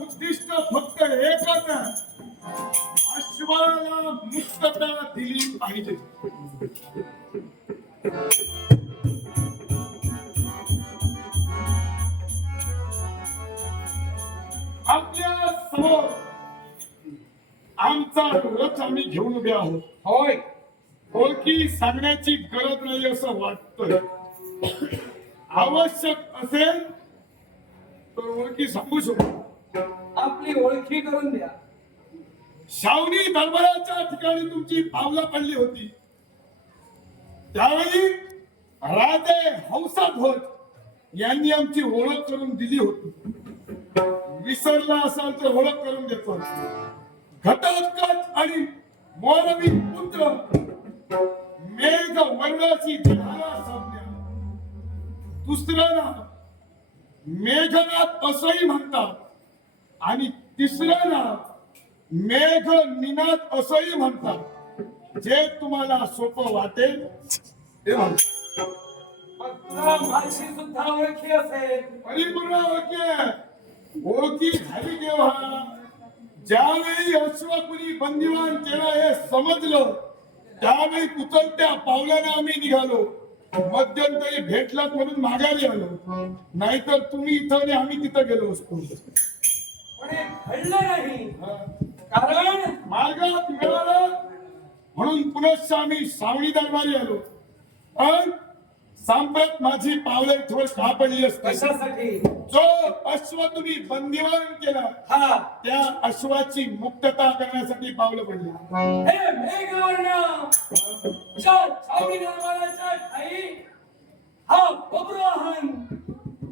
उद्दिष्ट फक्त एकच अश्वाला मुक्तता दिली पाहिजे. आपल्यासमोर आमचा रथ आम्ही घेऊन उभे आहोत. होय. ओळखी सांगण्याची गरज नाही असं वाटतंय. आवश्यक असेल तर ओळखी सांगू शकतो. आपली ओळखी करून द्या. शावनी दरबाराच्या ठिकाणी तुमची पावला पडली होती. त्यावेळी राजे हौसा हंसाध्वज यांनी आमची ओळख करून दिली होती. विसरला असाल तर ओळख करून देतो. घटोत्कच आणि मोरवी पुत्र मेघ वर्णाची धारा संज्ञा दुसरं नाव मेघनाथ असंही म्हणतात. आणि तिसरं नाव मेघ निनाद असंही म्हणतात. जे तुम्हाला सोपं वाटेल ते म्हणा. मग तुला माझी सुद्धा ओळखी असेल. परिपूर्ण ओळखी ओळखी झाली केव्हा? ज्यावेळी अश्वकुनी बंदिवान केला हे समजलं त्यावेळी उचलत्या पावलाने आम्ही निघालो. मध्यंतरी भेटलात म्हणून माघारी आलो. नाहीतर तुम्ही इथं आणि आम्ही तिथं गेलो असतो. पण हे घडलं नाही. कारण मार्गात मिळाला. म्हणून पुनश्च आम्ही सावणी दरबारी आलो. पण सांपत माझी पावले थोड का पडली असते? जो अश्व तुम्ही बंदिवान केला हा. त्या अश्वाची मुक्तता करण्यासाठी पावलं पडली. हे मेघवर्ण छावणी दरबाराच्या ठाई हा बब्रुवाहन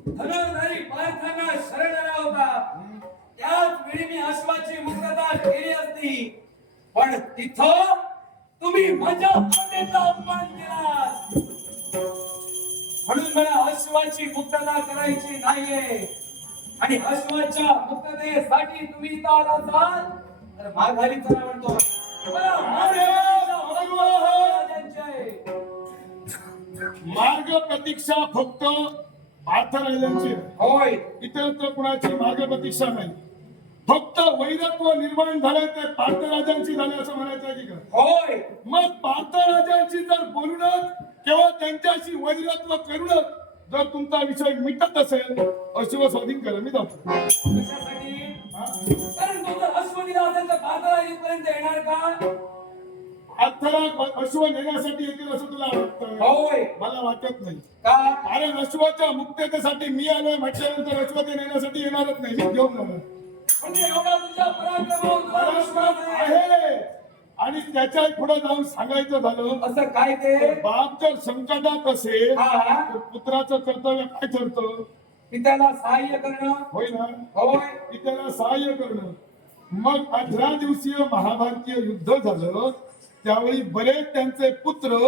धनुर्धारी पार्थांना शरण आला होता. पण तिथं तुम्ही माझ्या मातेचा अपमान केला म्हणून मला अश्वाची मुक्तता करायची नाहीये. आणि अश्वाच्या मुक्ततेसाठी तुम्ही इथं आला असाल तर माघारी चला म्हणतो. मार्ग प्रतीक्षा फक्त पार्थराजांची आहे. होय. इतर तर कुणाची मार्ग प्रतीक्षा नाही. फक्त वैरत्व निर्माण झालं ते पार्थराजांची झाले असं म्हणायचं की का होय. मग पार्थराजांची जर बोलूनच किंवा त्यांच्याशी वैरत्व करूनच जर तुमचा विषय मिटत असेल अश्व स्वाधीन करा. मी जातो. कारण तो जर अश्व येणार का? अश्व नेण्यासाठी येतील असं तुला वाटतं? होय. मला वाटत नाही. का? कारण अश्वाच्या मुक्ततेसाठी मी आलोय म्हटल्यानंतर अश्व ते नेण्यासाठी येणारच नाही. मी घेऊन जाणार. म्हणजे एवढा तुझ्या पराक्रमावर तुला विश्वास आहे. आणि त्याच्या पुढे जाऊन सांगायचं झालं असं काय ते? बाप जर संकटात असेल. तर पुत्राचं कर्तव्य काय ठरतं? पित्याला सहाय्य करणं. होय ना? होय. की त्याला सहाय्य करणं. मग अठरा दिवसीय महाभारतीय युद्ध झालं. त्यावेळी बरेच त्यांचे पुत्र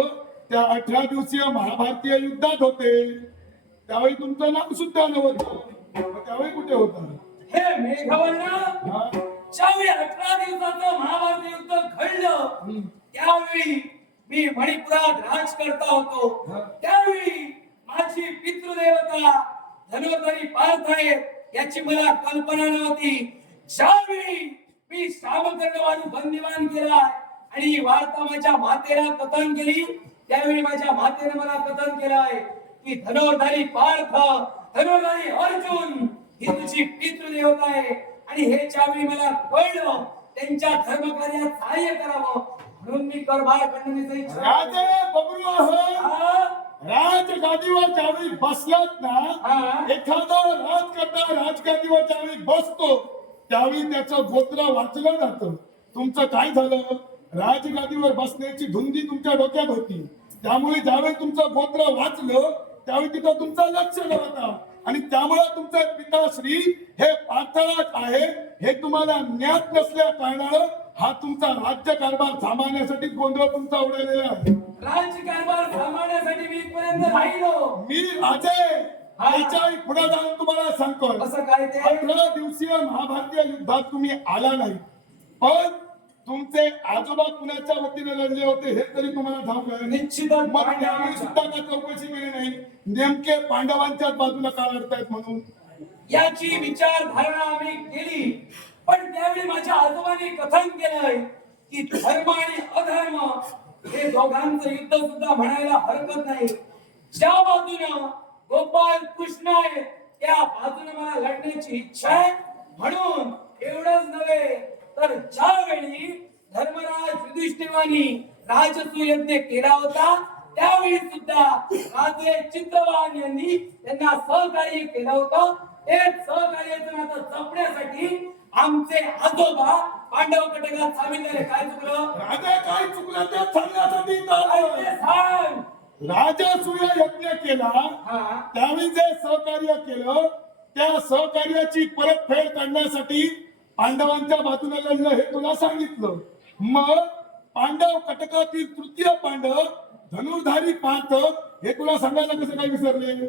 त्या अठरा दिवसीय महाभारतीय युद्धात होते. त्यावेळी तुमचं नाव सुद्धा नव्हतं त्यावेळी कुठे होता? हे मेघवर्ण? ज्यावेळी अठरा दिवसाचं महाभारत युद्ध घडलं. त्यावेळी मी मणिपुरात राज करता होतो. त्यावेळी माझी पितृदेवता धनुर्धरी पार्थ आहे याची मला कल्पना नव्हती ज्यावेळी मी श्रामकर्णवानू बंदिवान केला आणि ही वार्ता माझ्या मातेला कथन केली त्यावेळी माझ्या मातेने मला कथन केलं आहे की धनुर्धारी पार्थ धनुर्धारी अर्जुन ही तुझी पितृदेवता आहे. आणि हे ज्यावेळी मला कळलं त्यांच्या धर्मकार्यात सहाय्य करावं म्हणून मी करभार खंडणीचा इच्छा राजे? राजगादीवर ज्यावेळी बसलात हा. ना एखादा राजकर्ता राजगादीवर ज्यावेळी बसतो त्यावेळी त्याचं गोत्र वाचलं जातं. तुमचं काय झालं? राजगादीवर बसण्याची धुंदी तुमच्या डोक्यात होती. त्यामुळे ज्यावेळी तुमचं गोत्र वाचलं त्यावेळी तिथं तुमचं लक्ष नव्हता आणि त्यामुळे तुमचे पिताश्री हे पाथळात आहे हे तुम्हाला ज्ञात नसल्या कारणानं हा तुमचा राज्य कारभार सांभाळण्यासाठी गोंधळ तुमचा उडलेला आहे राज्यकारभार सांभाळण्यासाठी मी इथपर्यंत राहिलो. मी. याच्यापुढे जाऊन तुम्हाला सांगतोय. असं काय ते? अठरा दिवसीय महाभारतीय युद्धात तुम्ही आला नाही. पण तुमचे आजोबा कुणाच्या वतीने लढले होते हे तरी तुम्हाला ठाऊक आहे. निश्चितच मग त्यावेळी. सुद्धा का चौकशी केली नाही. नेमके पांडवांच्याच बाजूला का लढतायत म्हणून? याची विचारधारणा आम्ही केली. पण त्यावेळी माझ्या आजोबांनी कथन केलंय की धर्म आणि अधर्म हे दोघांचं युद्ध सुद्धा म्हणायला हरकत नाही. ज्या बाजूनं गोपाल कृष्ण आहे त्या बाजूने मला लढण्याची इच्छा आहे. म्हणून एवढंच नव्हे तर ज्यावेळी धर्मराज युधिष्ठिरांनी राजसू यज्ञ केला होता त्यावेळी सुद्धा राजे चित्रवान यांनी त्यांना सहकार्य केलं होतं. तेच सहकार्याचं नातं जपण्यासाठी आमचे आजोबा पांडव कटकात सामील झाले. काय चुकलं? राजा काय चुकलं ते सांगण्यासाठी. ते सांग. राजा सूर्य यज्ञ केला हा. त्यावेळी जे सहकार्य केलं त्या सहकार्याची परतफेड करण्यासाठी पांडवांच्या बाजूने लढलं हे तुला सांगितलं. मग पांडव कटकातील तृतीय पांडव धनुर्धारी पार्थ हे तुला सांगायला कसं काय विसरले?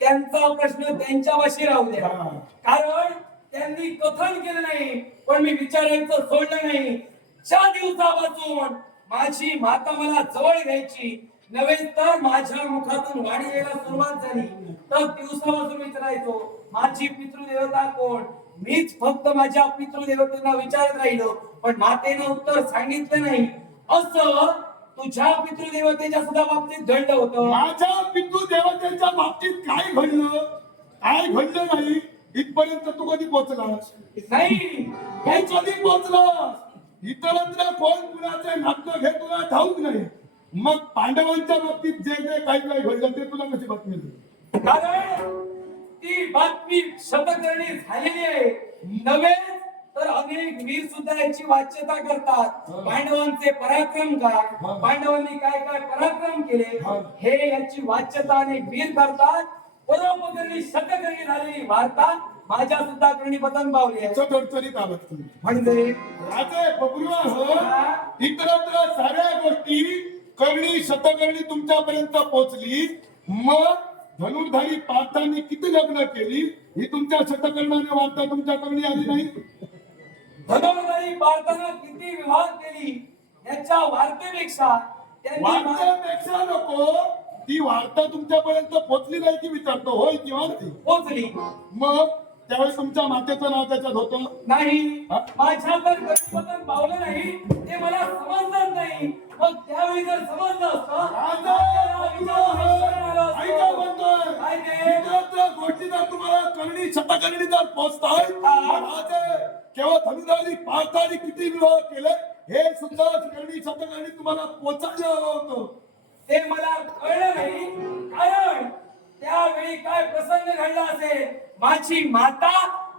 त्यांचा प्रश्न त्यांच्यापाशी राहू द्या. कारण त्यांनी कथन केलं नाही पण मी विचारायचं सोडलं नाही. ज्या दिवसापासून माझी माता मला जवळ घ्यायची. नव्हे तर माझ्या मुखातून यायला सुरुवात झाली. तर दिवसापासून विचारायचो माझी पितृदेवता कोण? मीच फक्त माझ्या पितृदेवतेला विचारत राहिलो पण मातेनं उत्तर सांगितलं नाही. असं तुझ्या पितृदेवतेच्या सुद्धा बाबतीत घडलं होतं. माझ्या पितृ देवतेच्या बाबतीत काय घडलं? काय घडलं नाही? इथपर्यंत तू कधी पोहोचलास? नाही. तू कधी पोहोचलास? इतरत्र कोण कुणाचे नातं घेत तुला ठाऊक नाही. मग पांडवांच्या बाबतीत जे जे काही काही घडलं ते तुला कशी बातमी? कारण ती बातमी शतकर्णी झालेली आहे. नव्हे तर अनेक वीर सुद्धा याची वाच्यता करतात. पांडवांचे पराक्रम काय. पांडवांनी काय काय पराक्रम केले? हा. याची वाच्यता अनेक वीर करतात. परोपकरणी शतकर्णी झालेली वार्ता माझ्या सुद्धा करणी पतन पावली आहे. अडचणीत आलात तुम्ही. म्हणजे? राजे बबरुवाह इतरत्र साऱ्या गोष्टी करणी शतकर्णी तुमच्यापर्यंत पोहोचली. मग धनुर्धारी पार्थांनी किती लग्न केली ही तुमच्या शतकर्णाने वार्ता तुमच्या करणी आली नाही. धनुर्धारी भारतानं किती विवाह केली याच्या वार्तेपेक्षा वार्तेपेक्षा नको ती वार्ता तुमच्यापर्यंत पोहोचली नाही की विचारतो. होय किंवा नाही पोचली. मग त्यावेळी तुमच्या मातेचं नाव त्याच्यात होतं? नाही? माझ्या तर गणपतन पावलं नाही. ते मला समजलं नाही. मग त्यावेळी जर समजलं असतं गोष्टी जर तुम्हाला करणी शतकर्णी जर पोहोचताय केवळ धनुधारी पार्थाने किती विवाह केले हे सुद्धा करणी शतकर्णी तुम्हाला पोचायला हवं होतं. ते मला कळलं नाही. कारण त्यावेळी काय प्रसंग घडला असेल? माझी माता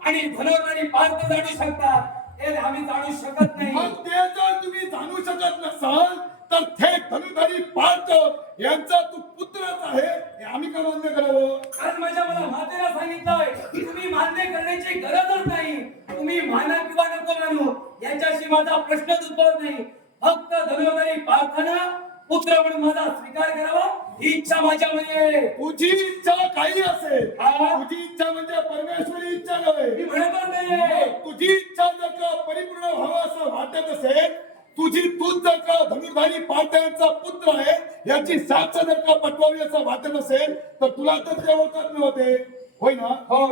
आणि धनुर्धारी पार्थ जाणू शकतात. ते आम्ही जाणू शकत नाही. मग ते जर तुम्ही जाणू शकत नसाल तर थेट धनुधारी पार्थ यांचा तू पुत्रच आहे. हे आम्ही का मान्य करावं? कारण माझ्या मला मातेला सांगितलंय तुम्ही मान्य करण्याची गरजच नाही. तुम्ही माना किंवा नको मानू याच्याशी माझा प्रश्नच उद्भवत नाही. फक्त धनुर्धारी प्रार्थना पुत्र म्हणून माझा स्वीकार करावा. ही इच्छा माझ्यामध्ये आहे. तुझी इच्छा काही असेल हा. तुझी इच्छा म्हणजे परमेश्वरी इच्छा नव्हे. मी म्हणतच नाहीये तुझी इच्छा जर का परिपूर्ण व्हावं असं वाटत असेल तुझी तूच जर का धनुर्धारी पार्थांचा पुत्र आहे याची साक्ष जर का पटवावी असं वाटत असेल तर तुला तर ते ओळखत नव्हते. होय ना.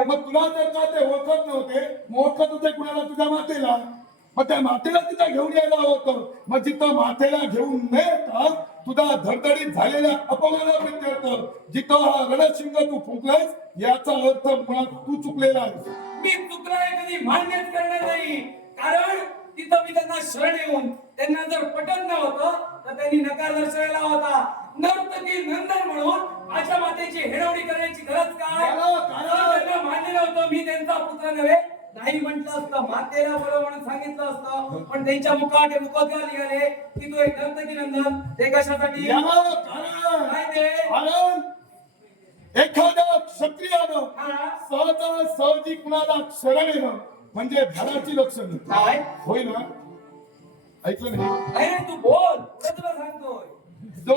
मग तुला जर का ते ओळखत नव्हते मग ओळखत होते कुणाला? तुझ्या मातेला. मग त्या मातेला तिथं घेऊन यायला होतं. मग जिथं मातेला घेऊन न येता तुझा धडधडीत झालेल्या अपमानाप्रित्यर्थ जिथं हा रणशिंग तू फुंकलास याचा अर्थ मुळात तू चुकलेला आहे मी चुकलाय कधी मान्यच करणार नाही. कारण तिथं मी त्यांना शरण येऊन त्यांना जर पटत नव्हतं तर त्यांनी नकार दर्शवायला होता. नर्तकी नंदन म्हणून माझ्या मातेची हेळवणी करण्याची गरज काय? मान्य नव्हतं मी त्यांचा पुत्र नव्हे. नाही म्हटलं असतं मातेला बरं म्हणून सांगितलं असतं पण त्यांच्या मुखाटे मुखोद्गार निघाले की तू एक नर्तकी नंदन ते कशासाठी? याला कारण काय ते? कारण एखाद्या क्षत्रियानं हा? सहज सहजी कुणाला शरण येणं म्हणजे धडाची लक्षण काय? होय ना? ऐकलं नाही? अरे तू बोल. पुढे तुला सांगतोय. जो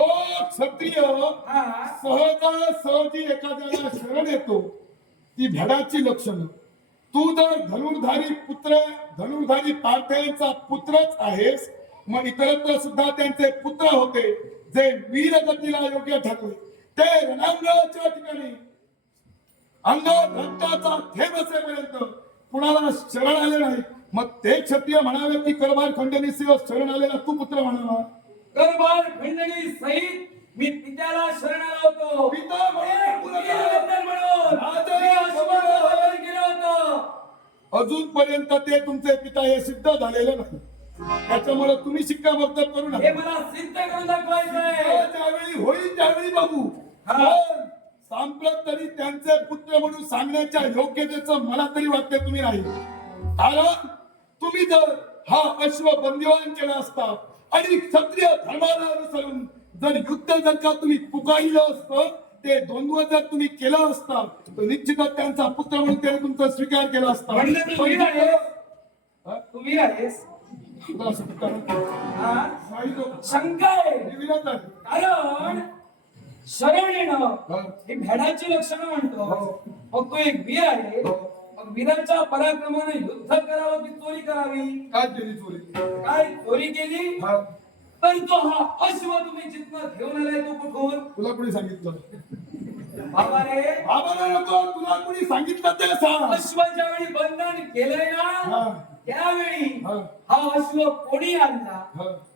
क्षत्रिय हा. सहज सहजी एखाद्याला शरण येतो ती भडाची लक्षणं तू जर धनुर्धारी पुत्र धनुर्धारी पार्थयांचा पुत्रच आहेस. मग इतरत्र सुद्धा त्यांचे पुत्र होते जे वीरगतीला योग्य ठरले. ते रणांगणाच्या ठिकाणी अंगावर रक्ताचा थेंब असेपर्यंत कुणाला शरण आले नाही. मग ते क्षत्रिय म्हणावे की करभार खंडणी सेवा शरण आलेला तू पुत्र म्हणावा. करबार खंडणी सहित मी पित्याला शरण आलो होतो पिता म्हणून केलं होतं अजूनपर्यंत ते तुमचे पिता हे सिद्ध झालेले नाही. त्याच्यामुळे तुम्ही शिक्कामोर्तब करू हे नका मला सिद्ध करून दाखवायचं आहे त्यावेळी होईल त्यावेळी बघू. हा. सांप्रत तरी त्यांचे पुत्र म्हणून सांगण्याच्या योग्यतेचं मला तरी वाटते तुम्ही नाही. कारण तुम्ही जर हा अश्व बंदिवान केला असता आणि क्षत्रिय धर्माला अनुसरून जर युद्ध जर का तुम्ही पुकारलं असतं ते द्वंद्व जर तुम्ही केलं असता तर निश्चितच त्यांचा पुत्र म्हणून त्याने तुमचा स्वीकार केला असता म्हणजे हा? तुम्ही आहेस तुला असं पुकारलं? हा? नाही लोक. शंका आहे हे विरोध आहे. कारण शरण येणं हा. ही भेडाची लक्षणं म्हणतो हो. मग तो एक वीर आहे हो. मग वीराच्या पराक्रमाने युद्ध करावं की चोरी करावी काय केली चोरी काय चोरी केली हा. तर तो हा अश्व तुम्ही जिथनं घेऊन आलाय तो कुठून? तुला कोणी सांगितलं? बाबा रे बाबाला नको तुला कोणी सांगितलं ते सांग. अश्व ज्यावेळी बंधन केलंय ना. त्यावेळी हा. अश्व कोणी आणला.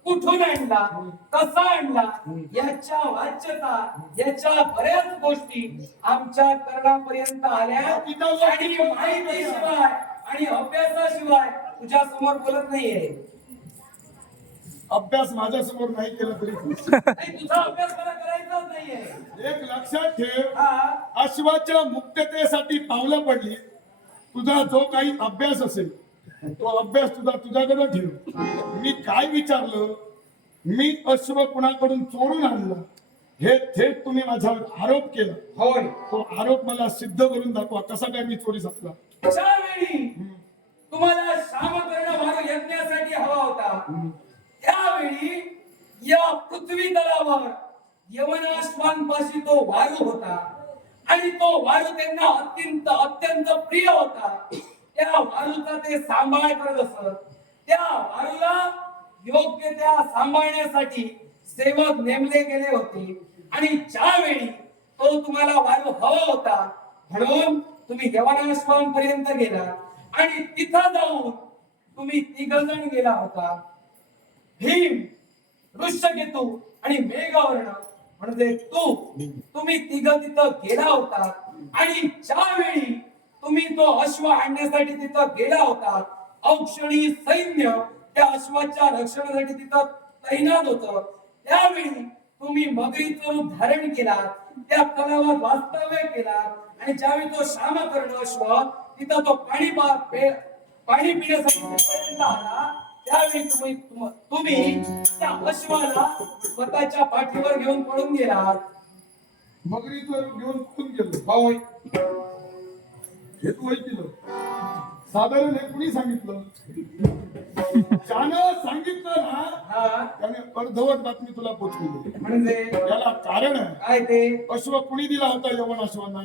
कुठून आणला? कसा आणला? याच्या वाच्यता याच्या बऱ्याच गोष्टी आमच्या कर्णापर्यंत आल्या. आणि माहितीशिवाय आणि अभ्यासाशिवाय तुझ्या समोर बोलत नाहीये. अभ्यास माझ्यासमोर नाही केला तरी नाही, तुझा अभ्यास मला करायचाच नाहीये. एक लक्षात ठेव अश्वाच्या मुक्ततेसाठी पावलं पडली. तुझा जो काही अभ्यास असेल तो अभ्यास तुझा तुझ्याकडे ठेव. मी काय विचारलं? मी अश्व कुणाकडून चोरून आणलं? हे थेट तुम्ही माझ्यावर आरोप केला. होय तो आरोप मला सिद्ध करून दाखवा. कसा काय मी चोरी सापला तुम्हाला शामकर्ण भाग यज्ञासाठी हवा होता. त्यावेळी या पृथ्वी तलावर यवनाश्वांपाशी तो वारू होता आणि तो वारू त्यांना अत्यंत अत्यंत प्रिय होता. त्या वारूचा ते सांभाळ करत असत. त्या वारूला योग्य त्या सांभाळण्यासाठी सेवक नेमले गेले होते. आणि ज्यावेळी तो तुम्हाला वारू हवा होता म्हणून तुम्ही यवनाश्वांपर्यंत गेला. आणि तिथं जाऊन तुम्ही तिघजण गेला होता. भीम ऋष्यकेतू आणि मेघवर्ण. म्हणजे तू तुम्ही तिघ तिथं गेला होता. आणि ज्यावेळी तुम्ही तो अश्व आणण्यासाठी तिथं गेला होता औक्षणी सैन्य त्या अश्वाच्या रक्षणासाठी तिथं तैनात होत. त्यावेळी तुम्ही मगरीचं रूप धारण केला त्या तलावात वास्तव्य केला आणि ज्यावेळी तो श्यामकर्ण अश्व तिथं तो पाणी पाणी पिण्यासाठी आला त्यावेळी तुम्ही तुम- तुम्ही त्या अश्वाला स्वतःच्या पाठीवर घेऊन पळून गेलात. रूप घेऊन कुठून गेलो. होय हे तू ऐकलं. साधारण हे कुणी सांगितलं? ज्यानं सांगितलं ना हा. त्याने अर्धवट बातमी तुला पोचवली. म्हणजे? याला कारण आहे काय ते? अश्व कुणी दिला होता यवन अश्वांना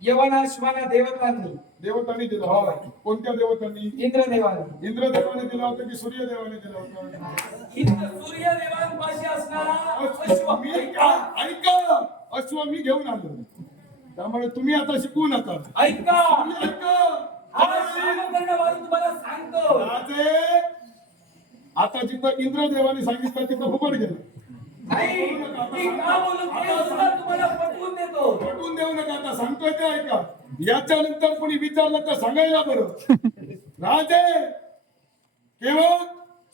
यवनाश्वाना देवतांनी. देवतांनी दिला होता. कोणत्या देवतांनी? इंद्रदेवानी. इंद्रदेवाने दिला होता की सूर्यदेवाने दिला होता? इंद्र सूर्यदेवांपाशी असणारा अश्व मी काय- ऐका. अश्व मी घेऊन आलो. त्यामुळे तुम्ही आता शिकवू नका ऐका. तुम्ही ऐका. हा वायू तुम्हाला सांगतो. राजे आता जिथं इंद्रदेवाने सांगितलं तिथं फुकट गेलं. नाही मी का बोलू ते सुद्धा तुम्हाला पटवून देतो. पटवून देऊ नका आता सांगतोय ते ऐका. याच्यानंतर कोणी विचारलं तर सांगायला बरं. राजे केवळ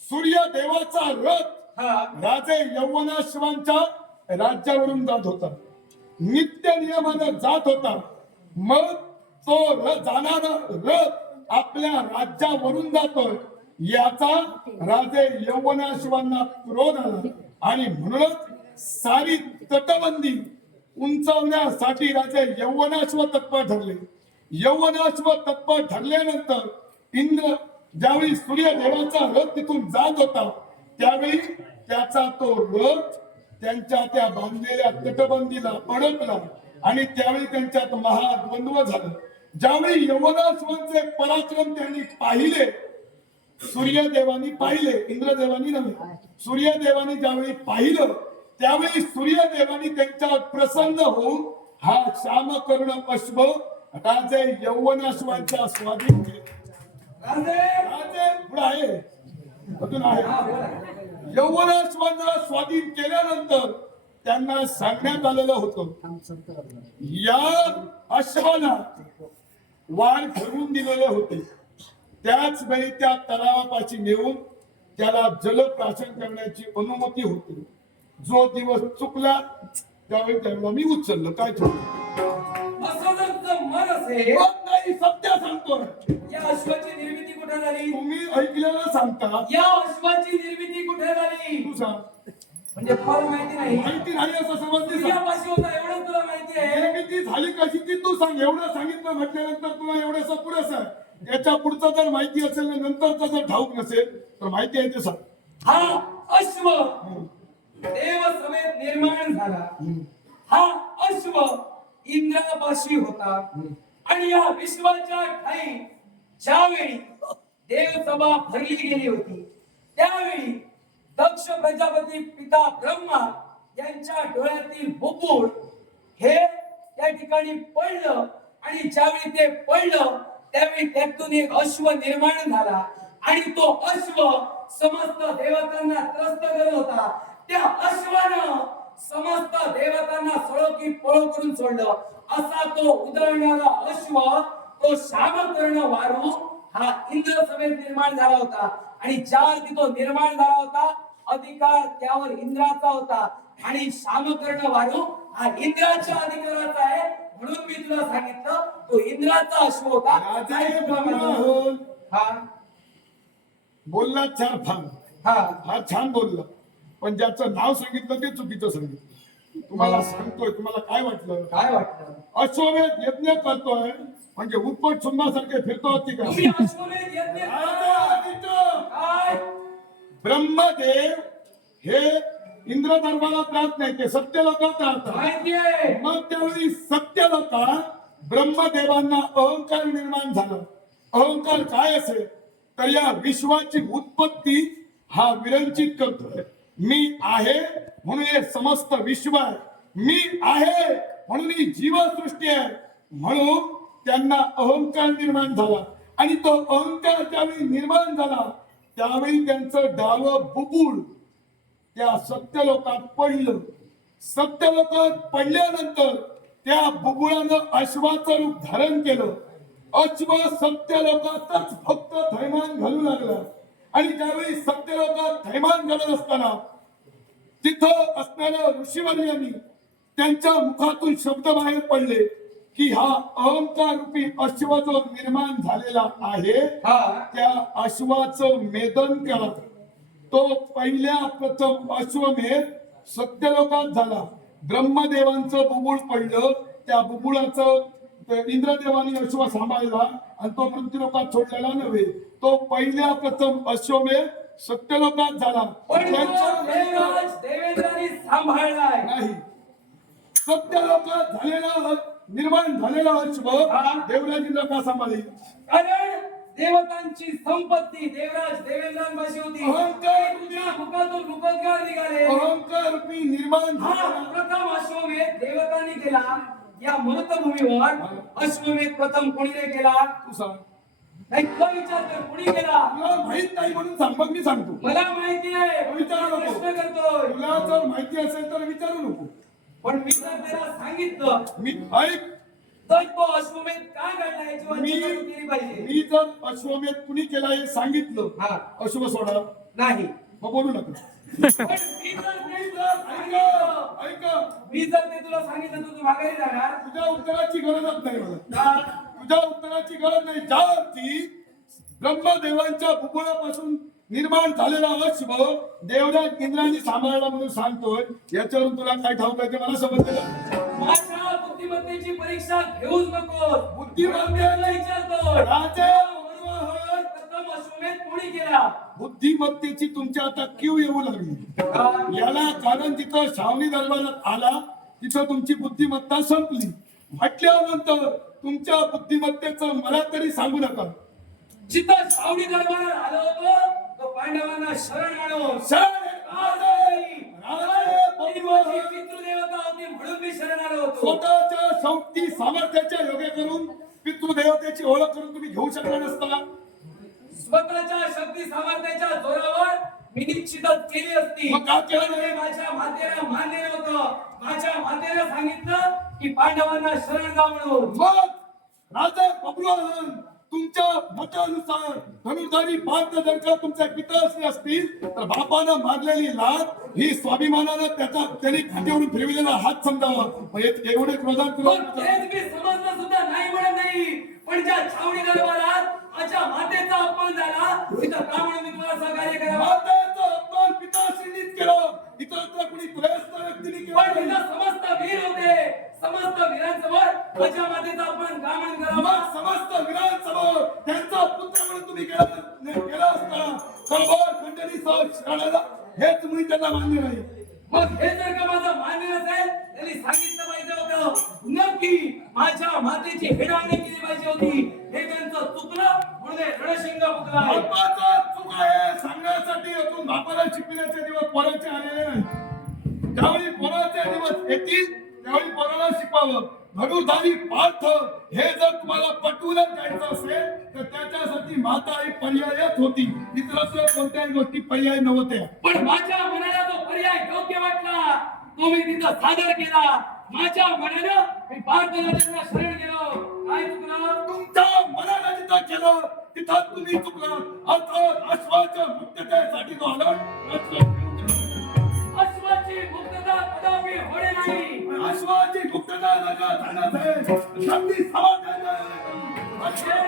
सूर्य देवाचा रथ हा. राजे यवनाश्वांच्या राज्यावरून जात होता. नित्य नियमानं जात होता. मग तो रथ जाणारा रथ आपल्या राज्यावरून जातोय. याचा राजे यवनाश्वांना क्रोध आला. आणि म्हणूनच सारी तटबंदी उंचावण्यासाठी राजे यवनाश्व तत्पर ठरले. यवनाश्व तत्पर ठरल्यानंतर इंद्र ज्यावेळी सूर्यदेवाचा रथ तिथून जात होता त्यावेळी त्याचा तो रथ त्यांच्या त्या बांधलेल्या तटबंदीला अडकला आणि त्यावेळी त्यांच्यात महाद्वंद्व झालं. ज्यावेळी यवनाश्वांचे पराक्रम त्यांनी पाहिले सूर्यदेवानी पाहिले इंद्रदेवानी नव्हे सूर्यदेवानी ज्यावेळी पाहिलं त्यावेळी सूर्यदेवानी त्यांच्यावर प्रसन्न होऊन हा श्यामकर्ण अश्व राजे यौवनाश्वांच्या स्वाधीन. राजे राजे पुढे आहे अजून आहे. यौवनाश्वांना स्वाधीन केल्यानंतर त्यांना सांगण्यात आलेलं होतं या अश्वाना वाण ठरवून दिलेले होते त्याच वेळी त्या तलावापाशी नेऊन त्याला जलप्राशन करण्याची अनुमती होती. जो दिवस चुकला त्यावेळी त्यांना मी उचललं. काय नाही सत्य सांगतोय या अश्वाची निर्मिती कुठे झाली? तुम्ही ऐकलेलं सांगता. या अश्वाची निर्मिती कुठे झाली? तू सांग. म्हणजे तुम्हाला माहिती नाही. माहिती नाही असं समजते तुझ्यापाशी होता एवढं तुला माहिती आहे. निर्मिती झाली कशी ती तू सांग. एवढं सांगितलं म्हटल्यानंतर तुला एवढंसं पुरेसं याच्या पुढचं जर माहिती असेल ना नंतरचं जर ठाऊक नसेल तर माहिती आहे ते सांग हा अश्व. देव समेत निर्माण झाला. हा अश्व इंद्रापाशी होता आणि या विश्वाच्या ठाई ज्यावेळी देवसभा भरली गेली होती त्यावेळी दक्ष प्रजापती पिता ब्रह्मा यांच्या डोळ्यातील बुबुळ हे त्या ठिकाणी पडलं आणि ज्यावेळी ते पडलं त्यावेळी त्यातून एक अश्व निर्माण झाला आणि तो अश्व समस्त देवतांना त्रस्त करत होता. त्या अश्वानं समस्त देवतांना सळो की पळो करून सोडलं. असा तो उदळणारा अश्व तो श्यामकर्ण वारू हा इंद्र सभेत निर्माण झाला होता. आणि ज्यावरती तो निर्माण झाला होता अधिकार त्यावर इंद्राचा होता. आणि श्यामकर्ण वारू हा इंद्राच्या अधिकाराचा आहे म्हणून मी तुला सांगितलं तो इंद्राचा अश्व होता राजे ब्रह्माहून हा. बोलला चार फान हा. हा छान बोलला. पण ज्याचं नाव सांगितलं ते चुकीचं सांगितलं. तुम्हाला सांगतोय तुम्हाला काय वाटलं? काय वाटतं अश्वमेध यज्ञ करतोय म्हणजे उत्पट सुंदासारखे फिरतो होती का? तुम्ही अश्वमेध यज्ञ राजा तिथं काय? ब्रह्मदेव हे इंद्र दरबारात राहत नाही ते सत्य लोकात राहतात माहितीये मग त्यावेळी सत्य लोकात ब्रह्मदेवांना अहंकार निर्माण झाला. अहंकार काय असेल? तर या विश्वाची उत्पत्ती हा विरंचित करतोय मी आहे म्हणून हे समस्त विश्व आहे. मी आहे म्हणून ही जीवसृष्टी आहे. म्हणून त्यांना अहंकार निर्माण झाला. आणि तो अहंकार ज्यावेळी निर्माण झाला त्यावेळी त्यांचं डाव बुबुळ त्या सत्य लोकात पडलं. सत्य लोकात पडल्यानंतर त्या बुबुळानं अश्वाचं रूप धारण केलं. अश्व सत्य लोकातच फक्त थैमान घालू लागला. आणि ज्यावेळी सत्य लोकात थैमान घालत असताना तिथं असणाऱ्या ऋषीवर्यांनी त्यांच्या मुखातून शब्द बाहेर पडले की हा अहंकार रूपी अश्व जो निर्माण झालेला आहे हा. त्या अश्वाचं मेदन करा. तो पहिल्या प्रथम अश्वमेध सत्यलोकात झाला. ब्रह्मदेवांचं बुबुळ पडलं त्या बुबुळाचं इंद्रदेवानी अश्व सांभाळला आणि तो मृत्यूलोकात सोडलेला नव्हे. तो पहिल्या प्रथम अश्वमेध सत्यलोकात झाला. देवराज सांभाळलाय. नाही. सत्यलोकात झालेला निर्माण झालेला अश्व हा. देवराजेंद्र का सांभाळेल कारण देवतांची संपत्ती देवराज देवेंद्रांपाशी होती. अहंकार. तुझ्या मुखातून मुखोद्गार निघाले. अहंकार रूपी निर्माण हा प्रथम अश्वमेध देवतांनी केला. या मृतभूमीवर अश्वमेध प्रथम कोणीने केला? तू सांग. नाही कोणी केला? तुला माहीत नाही म्हणून सांग मग मी सांगतो. मला माहिती आहे. विचारू नको. प्रश्न करतोय. तुला जर माहिती असेल तर विचारू नको. पण मी जर त्याला सांगितलं मी ऐक. तो अश्वमेध का घडला याची मी वाचना तू केली पाहिजे? मी जर अश्वमेध कुणी केला हे सांगितलं हा. अश्व सोडा. नाही. मग बोलू नका. पण मी जर ते तुला सांगितलं ऐक. मी जर ते तुला सांगितलं तर तू माघारी जाणार? तुझ्या उत्तराची गरजच नाही मला? तुझ्या उत्तराची गरज नाही. ज्या अर्थी ब्रह्मदेवांच्या भूगोलापासून निर्माण झालेला अश्व देवराज इंद्रांनी सांभाळला म्हणून सांगतोय. याच्यावरून तुला काय ठाऊक आहे ते मला समजलं माझ्या बुद्धिमत्तेची परीक्षा घेऊच नको बुद्धिमत्तेला विचारतो राजे! मनोहर प्रथम अश्वमेध कोणी केला. बुद्धिमत्तेची तुमच्या आता क्यू येऊ लागली? याला कारण तिथं छावणी दरबारात आला तिथं तुमची बुद्धिमत्ता संपली. म्हटल्यानंतर तुमच्या बुद्धिमत्तेचं मला तरी सांगू नका. जिथं सावडी दरबारात आलं होतं तो पांडवांना शरण म्हणून शरण! पितृदेवता होती म्हणून मी शरण आलो होतो. स्वतःच्या शक्ती सामर्थ्याच्या योगे करून त्याची ओळख करून तुम्ही घेऊ शकला नसता. स्वतःच्या शक्ती सामर्थ्याच्या जोरावर मी निश्चितच केली असती. मग का केलं नाही? माझ्या मातेला मान्य नव्हतं. माझ्या मातेला सांगितलं की पांडवांना शरण जा म्हणून. मग राजा बबरुवाहन तुमच्या मतानुसार धनुर्धारी पार्थ जर का तुमचे पिता असले असतील तर बापानं मारलेली लाट ही स्वाभिमानानं त्याचा त्यांनी खात्यावरून फिरविलेला हात समजावा. मग हे- एवढे प्रदान करून समजलं सुद्धा नाही म्हणत नाही. पण ज्या छावणी दरबारात माझ्या मातेचा अपमान झाला. तिथं का म्हणून मी तुम्हाला सहकार्य करावं मातेचा अपमान पिताश्रीनीच केलं. इतर कुणी त्रयस्थ व्यक्तीने पण केला तिथं समस्त वीर होते. समस्त वीरांसमोर माझ्या मातेचा अपमान का म्हणून करावा. मग समस्त वीरांसमोर त्यांचा पुत्र म्हणून तुम्ही केला प्रयत्न केला तिथं तुम्ही चुकला. आता अश्वाच्या मुक्ततेसाठी जो अश्वाची मुक्तता. कदापि होणे नाही. अश्वाची मुक्तता जागा धरणाचे शक्ती समाधान माझा